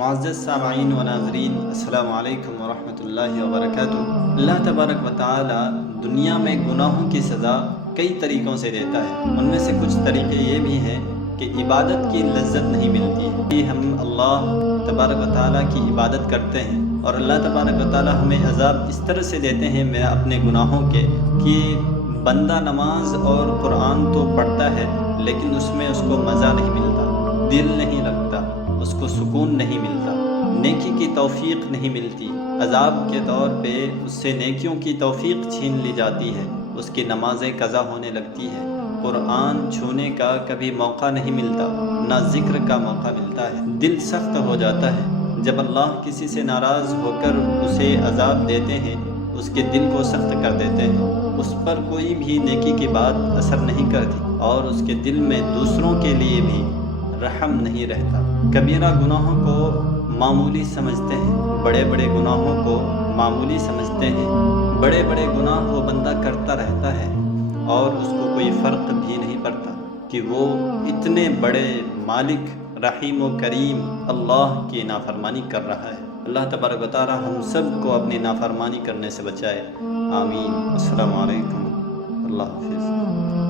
معزز سامعین و ناظرین، السلام علیکم ورحمۃ اللہ وبرکاتہ۔ اللہ تبارک و تعالی دنیا میں گناہوں کی سزا کئی طریقوں سے دیتا ہے۔ ان میں سے کچھ طریقے یہ بھی ہیں کہ عبادت کی لذت نہیں ملتی ہے کہ ہم اللہ تبارک و تعالی کی عبادت کرتے ہیں، اور اللہ تبارک و تعالی ہمیں عذاب اس طرح سے دیتے ہیں میں اپنے گناہوں کے کہ بندہ نماز اور قرآن تو پڑھتا ہے لیکن اس میں اس کو مزہ نہیں ملتا، دل نہیں لگتا، اس کو سکون نہیں ملتا، نیکی کی توفیق نہیں ملتی۔ عذاب کے طور پہ اس سے نیکیوں کی توفیق چھین لی جاتی ہے، اس کی نمازیں قضا ہونے لگتی ہے، قرآن چھونے کا کبھی موقع نہیں ملتا، نہ ذکر کا موقع ملتا ہے، دل سخت ہو جاتا ہے۔ جب اللہ کسی سے ناراض ہو کر اسے عذاب دیتے ہیں، اس کے دل کو سخت کر دیتے ہیں، اس پر کوئی بھی نیکی کی بات اثر نہیں کرتی اور اس کے دل میں دوسروں کے لیے بھی رحم نہیں رہتا۔ کبیرہ گناہوں کو معمولی سمجھتے ہیں، بڑے بڑے گناہوں کو معمولی سمجھتے ہیں۔ بڑے بڑے گناہ وہ بندہ کرتا رہتا ہے اور اس کو کوئی فرق بھی نہیں پڑتا کہ وہ اتنے بڑے مالک رحیم و کریم اللہ کی نافرمانی کر رہا ہے۔ اللہ تبارک و تعالی ہم سب کو اپنی نافرمانی کرنے سے بچائے، آمین۔ السلام علیکم، اللہ حافظ۔